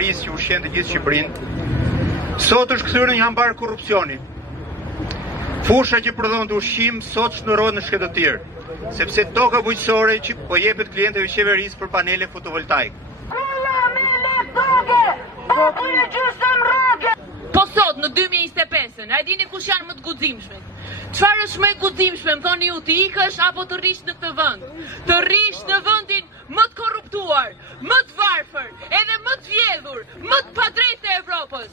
Shqipërisë që ushqen të gjithë Shqipërinë. Sot është kthyer në një hambar korrupsioni. Fusha që prodhon të ushqim sot shndërrohet në shkëndëtir, sepse toka bujqësore që po jepet klientëve qeverisë për panele fotovoltaik. Po sot në 2025-ën, a dini kush janë më të guximshëm? Çfarë është më e guximshme, më thoni ju, të ikësh apo të rrish në këtë vend? Të rrish në vendin më të korruptuar, më të varfër, edhe më të vjedhur, më të padrejtë të Evropës.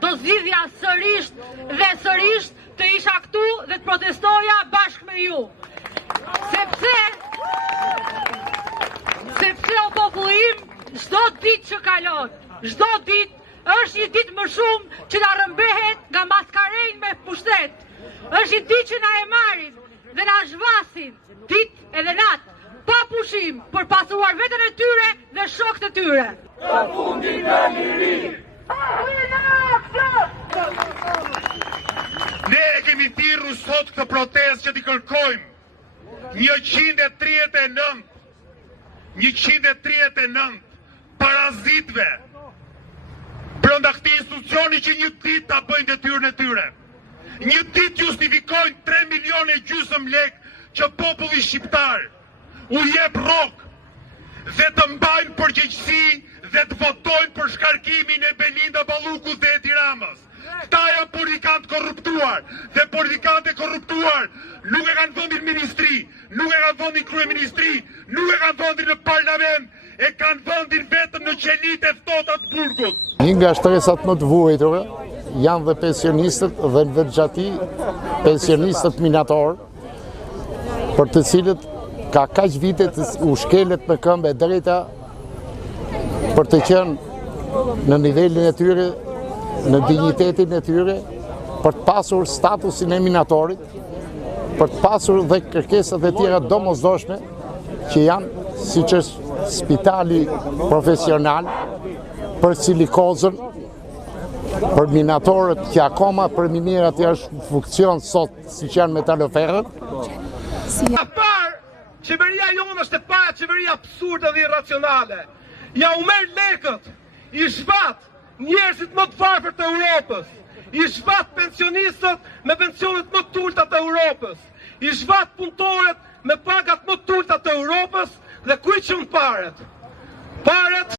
Do zgjidhja sërish dhe sërish të isha këtu dhe të protestoja bashkë me ju. Sepse o populli im, çdo ditë që kalon, çdo ditë është një ditë më shumë që na rëmbehet nga maskarejnë me pushtet. Është një ditë që na e marrin dhe na zhvasin ditë edhe natë, pa pushim, për pasuar veten e tyre dhe shokët e tyre. Të fundit në liri. Ne e kemi thirrur sot këtë protestë që t'i kërkojmë 139 parazitëve brenda këtij institucioni që një ditë ta bëjnë detyrën e tyre. Një ditë justifikojnë 3,5 milionë lekë që populli shqiptar u jep rrok dhe të mbajnë përgjegjësi dhe të votojnë për shkarkimin e Belinda Ballukut dhe Edi Ramës. Këta janë politikantë korruptuar dhe politikantë korruptuar nuk e kanë vendin ministri, nuk e kanë vendin kryeministri, nuk e kanë vendin në parlament, e kanë vendin vetëm në qelitë e ftohta të burgut. Një nga shtresat më të vuajtura janë dhe pensionistët dhe në veçanti pensionistët minatorë, për të cilët ka kaq vite u shkelet me këmbë e drejta për të qenë në nivelin e tyre, në dignitetin e tyre, për të pasur statusin e minatorit, për të pasur dhe kërkesat e tjera domosdoshme që janë siç është spitali profesional për silikozën, për minatorët që akoma për minirat janë në funksion sot siç janë metaloferët. Qeveria jonë është e para qeveria absurde dhe irracionale. Ja u merr lekët, i shvat njerëzit më të varfër të Europës, i shvat pensionistët me pensionet më të ulta të Europës, i shvat punëtorët me pagat më të ulta të Europës dhe ku i çon paret?